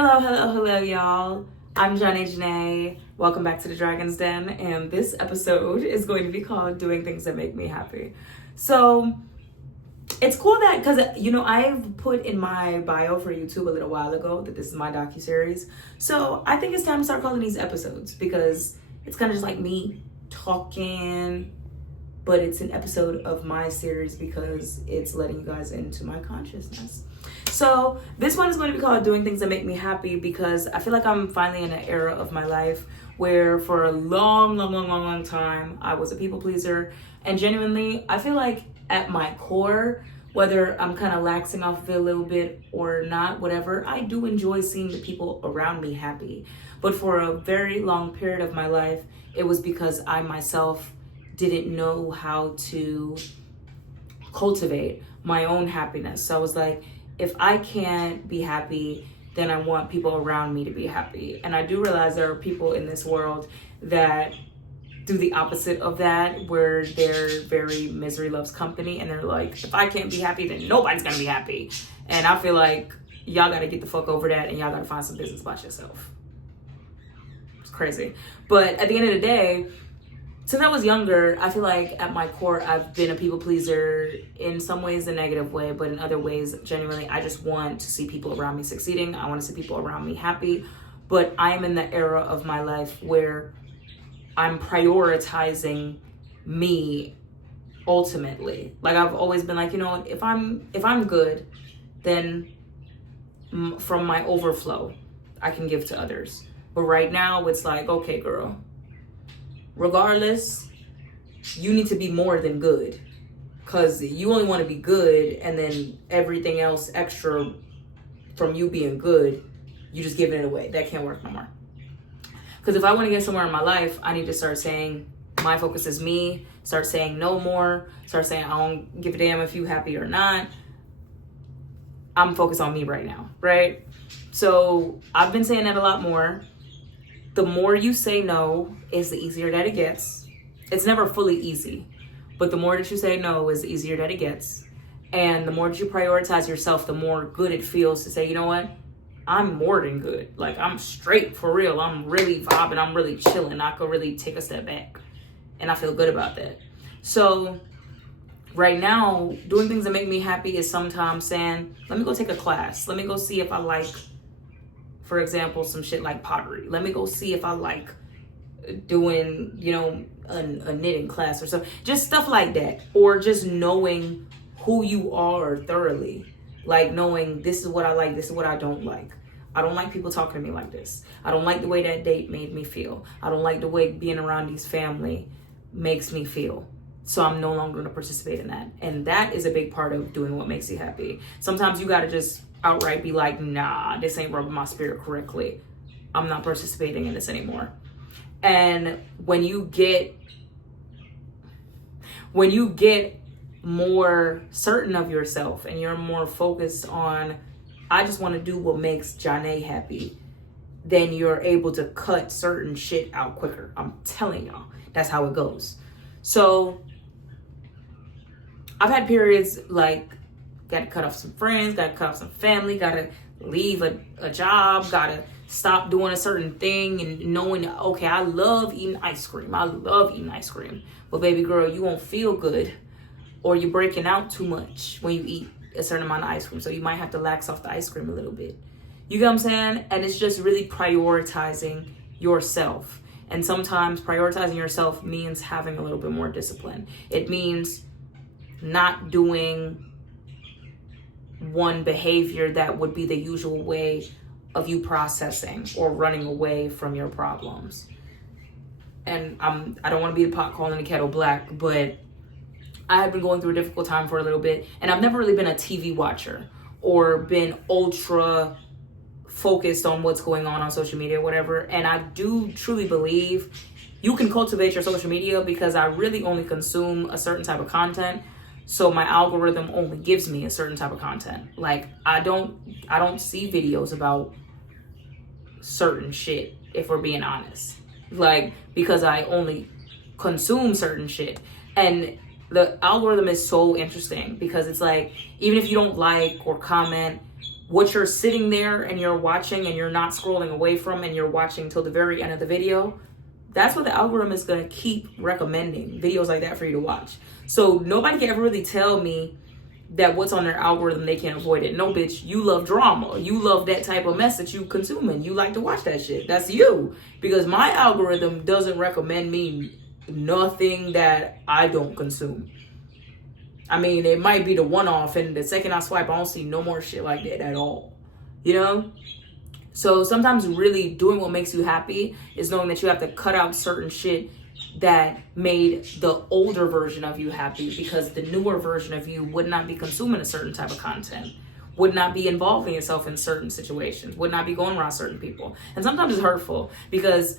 Hello, y'all. I'm Johnny Janae. Welcome back to the Dragon's Den, and this episode is going to be called Doing Things That Make Me Happy. So, it's cool that, because, I've put in my bio for YouTube a little while ago that this is my docuseries. So, I think it's time to start calling these episodes, because it's kind of just like me talking, but it's an episode of my series because it's letting you guys into my consciousness. So this one is going to be called Doing Things That Make Me Happy because I feel like I'm finally in an era of my life where for a long time I was a people pleaser, and genuinely I feel like at my core, whether I'm kind of laxing off of it a little bit or not, whatever, I do enjoy seeing the people around me happy. But for a very long period of my life, it was because I myself didn't know how to cultivate my own happiness. So I was like, if I can't be happy, then I want people around me to be happy. And I do realize there are people in this world that do the opposite of that, where they're very misery loves company, and they're like, if I can't be happy, then nobody's gonna be happy. And I feel like y'all gotta get the fuck over that, and y'all gotta find some business about yourself. It's crazy. But at the end of the day, since I was younger, I feel like at my core, I've been a people pleaser, in some ways a negative way, but in other ways, genuinely, I just want to see people around me succeeding. I want to see people around me happy. But I am in the era of my life where I'm prioritizing me ultimately. Like, I've always been like, if I'm good, then from my overflow, I can give to others. But right now, it's like, okay, girl, regardless, you need to be more than good, because you only want to be good, and then everything else extra from you being good, you just giving it away. That can't work no more. Because if I want to get somewhere in my life, I need to start saying my focus is me, start saying no more, start saying I don't give a damn if you happy or not. I'm focused on me right now, right? So I've been saying that a lot more. The more you say no is the easier that it gets. It's never fully easy, but the more that you say no is the easier that it gets. And the more that you prioritize yourself, the more good it feels to say, you know what? I'm more than good. Like, I'm straight for real. I'm really vibing. I'm really chilling. I could really take a step back. And I feel good about that. So right now, doing things that make me happy is sometimes saying, let me go take a class. Let me go see if I like, for example, some shit like pottery. Let me go see if I like doing, a knitting class or something. Just stuff like that. Or just knowing who you are thoroughly. Like, knowing this is what I like, this is what I don't like. I don't like people talking to me like this. I don't like the way that date made me feel. I don't like the way being around these family makes me feel. So I'm no longer going to participate in that. And that is a big part of doing what makes you happy. Sometimes you got to just outright be like, nah, this ain't rubbing my spirit correctly. I'm not participating in this anymore. And when you get more certain of yourself and you're more focused on, I just want to do what makes Janae happy, then you're able to cut certain shit out quicker. I'm telling y'all, that's how it goes. So I've had periods like, got to cut off some friends, got to cut off some family, got to leave a job, got to stop doing a certain thing, and knowing, okay, I love eating ice cream. But baby girl, you won't feel good, or you're breaking out too much when you eat a certain amount of ice cream. So you might have to lax off the ice cream a little bit. You get what I'm saying? And it's just really prioritizing yourself. And sometimes prioritizing yourself means having a little bit more discipline. It means not doing one behavior that would be the usual way of you processing or running away from your problems. And I don't want to be the pot calling the kettle black, but I had been going through a difficult time for a little bit, and I've never really been a TV watcher or been ultra focused on what's going on social media, whatever. And I do truly believe you can cultivate your social media, because I really only consume a certain type of content. So my algorithm only gives me a certain type of content. Like, I don't see videos about certain shit, if we're being honest. Like, because I only consume certain shit. And the algorithm is so interesting, because it's like, even if you don't like or comment, what you're sitting there and you're watching and you're not scrolling away from and you're watching till the very end of the video, that's what the algorithm is going to keep recommending videos like that for you to watch. So nobody can ever really tell me that what's on their algorithm, they can't avoid it. No, bitch, you love drama. You love that type of mess that you consuming. You like to watch that shit. That's you. Because my algorithm doesn't recommend me nothing that I don't consume. I mean, it might be the one-off, and the second I swipe, I don't see no more shit like that at all. You know? So sometimes really doing what makes you happy is knowing that you have to cut out certain shit that made the older version of you happy, because the newer version of you would not be consuming a certain type of content, would not be involving yourself in certain situations, would not be going around certain people. And sometimes it's hurtful, because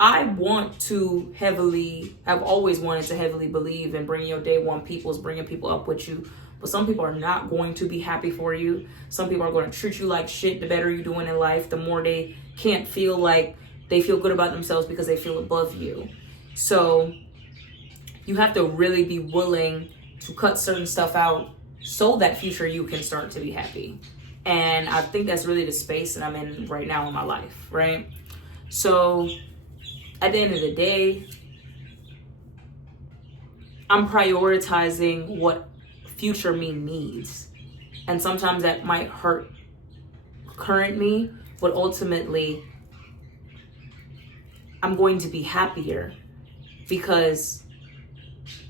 I've always wanted to heavily believe in bringing your day one peoples, bringing people up with you. But some people are not going to be happy for you. Some people are going to treat you like shit. The better you're doing in life, the more they can't feel like they feel good about themselves because they feel above you. So you have to really be willing to cut certain stuff out so that future you can start to be happy. And I think that's really the space that I'm in right now in my life, right? So at the end of the day, I'm prioritizing what future me needs. And sometimes that might hurt current me, but ultimately I'm going to be happier, because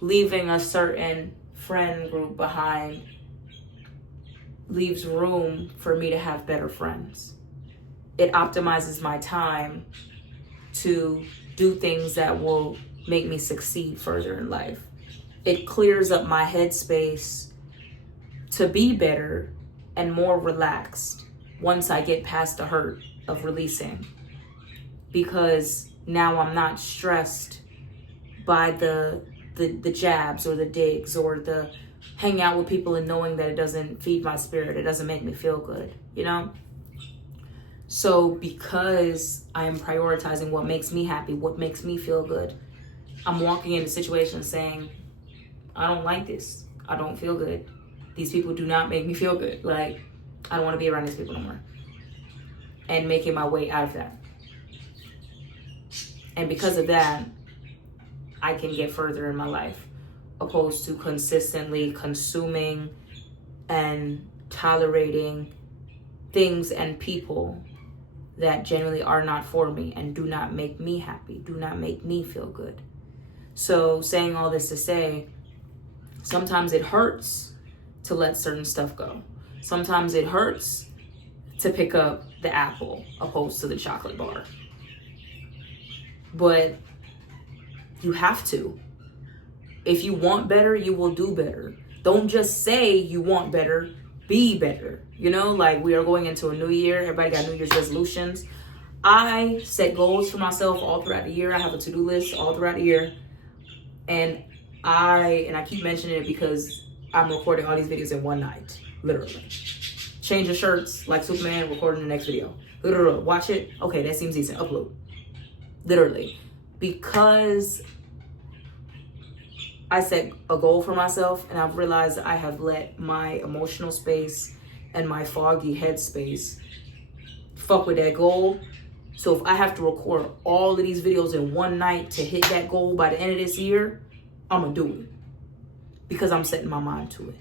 leaving a certain friend group behind leaves room for me to have better friends. It optimizes my time to do things that will make me succeed further in life. It clears up my headspace to be better and more relaxed once I get past the hurt of releasing, because now I'm not stressed by the jabs or the digs or the hang out with people and knowing that it doesn't feed my spirit, it doesn't make me feel good, you know? So because I'm prioritizing what makes me happy, what makes me feel good, I'm walking into situations saying, I don't like this. I don't feel good. These people do not make me feel good. Like, I don't want to be around these people no more. And making my way out of that. And because of that, I can get further in my life, opposed to consistently consuming and tolerating things and people that generally are not for me and do not make me happy, do not make me feel good. So saying all this to say, sometimes it hurts to let certain stuff go. Sometimes it hurts to pick up the apple opposed to the chocolate bar. But you have to. If you want better, you will do better. Don't just say you want better, be better. You know, like, we are going into a new year. Everybody got New Year's resolutions. I set goals for myself all throughout the year. I have a to-do list all throughout the year. And I keep mentioning it because I'm recording all these videos in one night, literally. Change your shirts like Superman, recording the next video. Literally, watch it. Okay, that seems decent. Upload. Literally. Because I set a goal for myself, and I've realized I have let my emotional space and my foggy headspace fuck with that goal. So if I have to record all of these videos in one night to hit that goal by the end of this year, I'm gonna do it, because I'm setting my mind to it.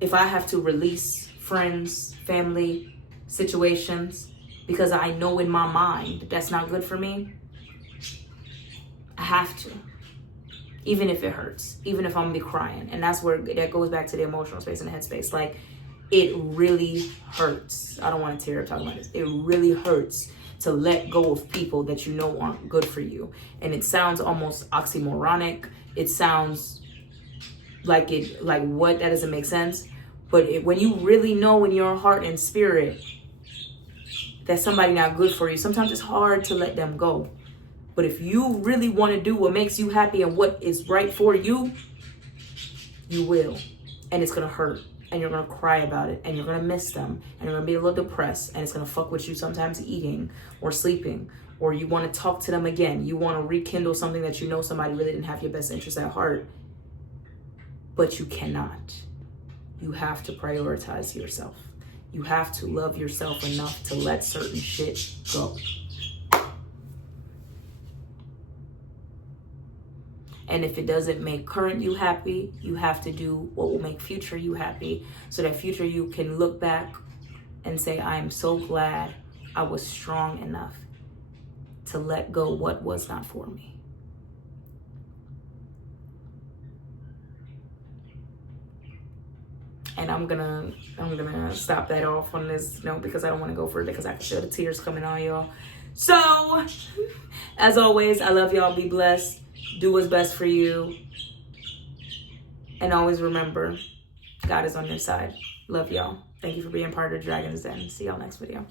If I have to release friends, family, situations, because I know in my mind that that's not good for me, I have to. Even if it hurts, even if I'm gonna be crying. And that's where that goes back to the emotional space and the headspace. Like, it really hurts. I don't want to tear up talking about this. It really hurts to let go of people that you know aren't good for you. And it sounds almost oxymoronic. It sounds like what? That doesn't make sense. But when you really know in your heart and spirit that somebody not good for you, sometimes it's hard to let them go. But if you really want to do what makes you happy and what is right for you, you will. And it's going to hurt. And you're going to cry about it. And you're going to miss them. And you're going to be a little depressed. And it's going to fuck with you sometimes eating or sleeping. Or you want to talk to them again. You want to rekindle something that you know somebody really didn't have your best interest at heart. But you cannot. You have to prioritize yourself. You have to love yourself enough to let certain shit go. And if it doesn't make current you happy, you have to do what will make future you happy, so that future you can look back and say, I am so glad I was strong enough to let go what was not for me. And I'm gonna stop that off on this note, because I don't want to go further, because I can feel the tears coming on y'all. So, as always, I love y'all. Be blessed. Do what's best for you. And always remember, God is on your side. Love y'all. Thank you for being part of Dragon's Den. See y'all next video.